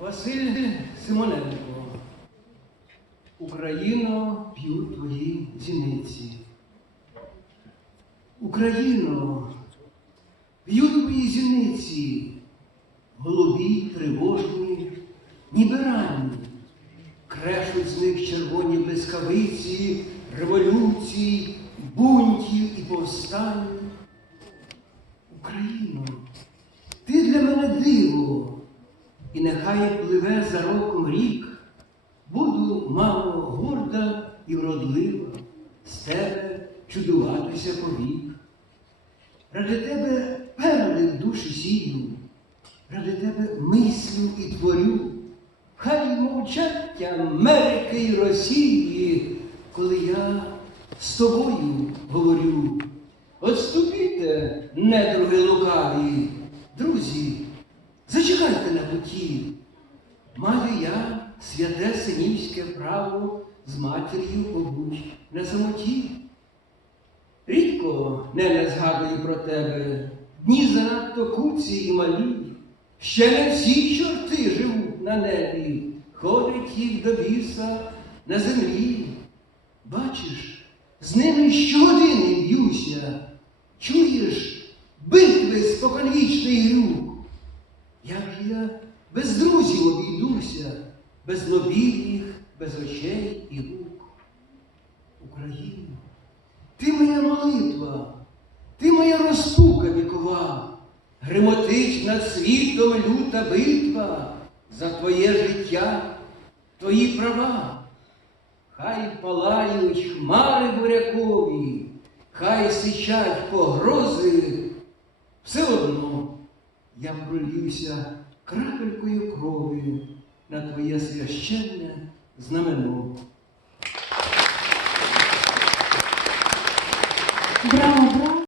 Василь Симоненко. Україно п'ють твої зіниці. Україно, п'ють твої зіниці, голубі, тривожні, ніби ранні. Крешуть з них червоні блискавиці, революцій, бунтів і повстань. Україно, ти для мене диво, і нехай пливе за роком рік. Буду, мамо, горда і вродлива, з тебе чудуватися повік. Ради тебе перли в душі сію, ради тебе мислю і творю. Хай мовчать Америки і Росії, коли я з тобою говорю. Отступіте, недруги лукаві, Маю я святе синівське право з матір'ю побуть на самоті. Рідко не не згадую про тебе, дні занадто куці і малі. Ще не всі чорти живуть на небі, ходить їх до біса на землі. Бачиш, з ними щогодини б'юся, чуєш битви споконвічний рук. Як же я без друзів обійдуся, без лобів їх, без очей і рук. Україно, ти моя молитва, ти моя розпука вікова, гримотить світом люта битва за твоє життя, твої права. Хай палають хмари бурякові, хай сичать погрози, все одно я пролюся крапелькою кров'ю на твоє священне знамено.